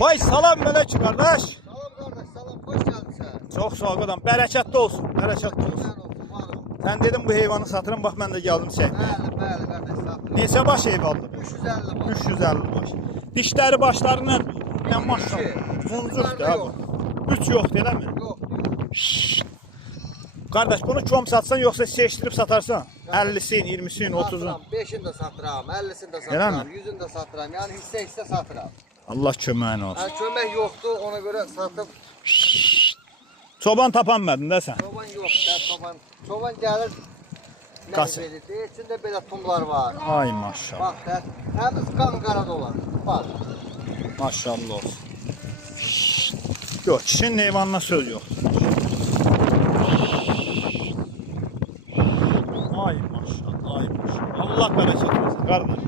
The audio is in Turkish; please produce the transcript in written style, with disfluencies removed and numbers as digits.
Vay salam melek kardeş. Salam kardeş, salam. Hoş geldin sen. Çok sağ ol adam. Bereketli olsun. Bereketli olsun. Sen olsun, var ol. Sen dedim bu hayvanı satırım. Bak ben de geldim sen. Bəli kardeş, satın. Neyse baş hayvandı. 350 var. 350 baş. Dişleri başlarından ne maşallah. Tuncuktu ha bu. 3 yok değil mi? Yok. Kardeş bunu çom satsan yoksa seçtirip satarsan 50'sin, 20'sin, 30'un. 5'ini de satıram, 50'sini de Öyle satıram, mi? 100'ünü de satıram. Yani hisse satıram. Allah köməyin olsun. Yani kömək yoktu, ona göre satıp Çoban tapanmadın da sen. çoban yok. Çoban gelir. Qası. İçinde böyle tumlar var. Ay maşallah. Bak der, temiz kan qara dolar. Bak. Maşallah olsun. Yok kişinin heyvanına söz yok. Ay maşallah, ay maşallah. Allah bereket versin kardeş.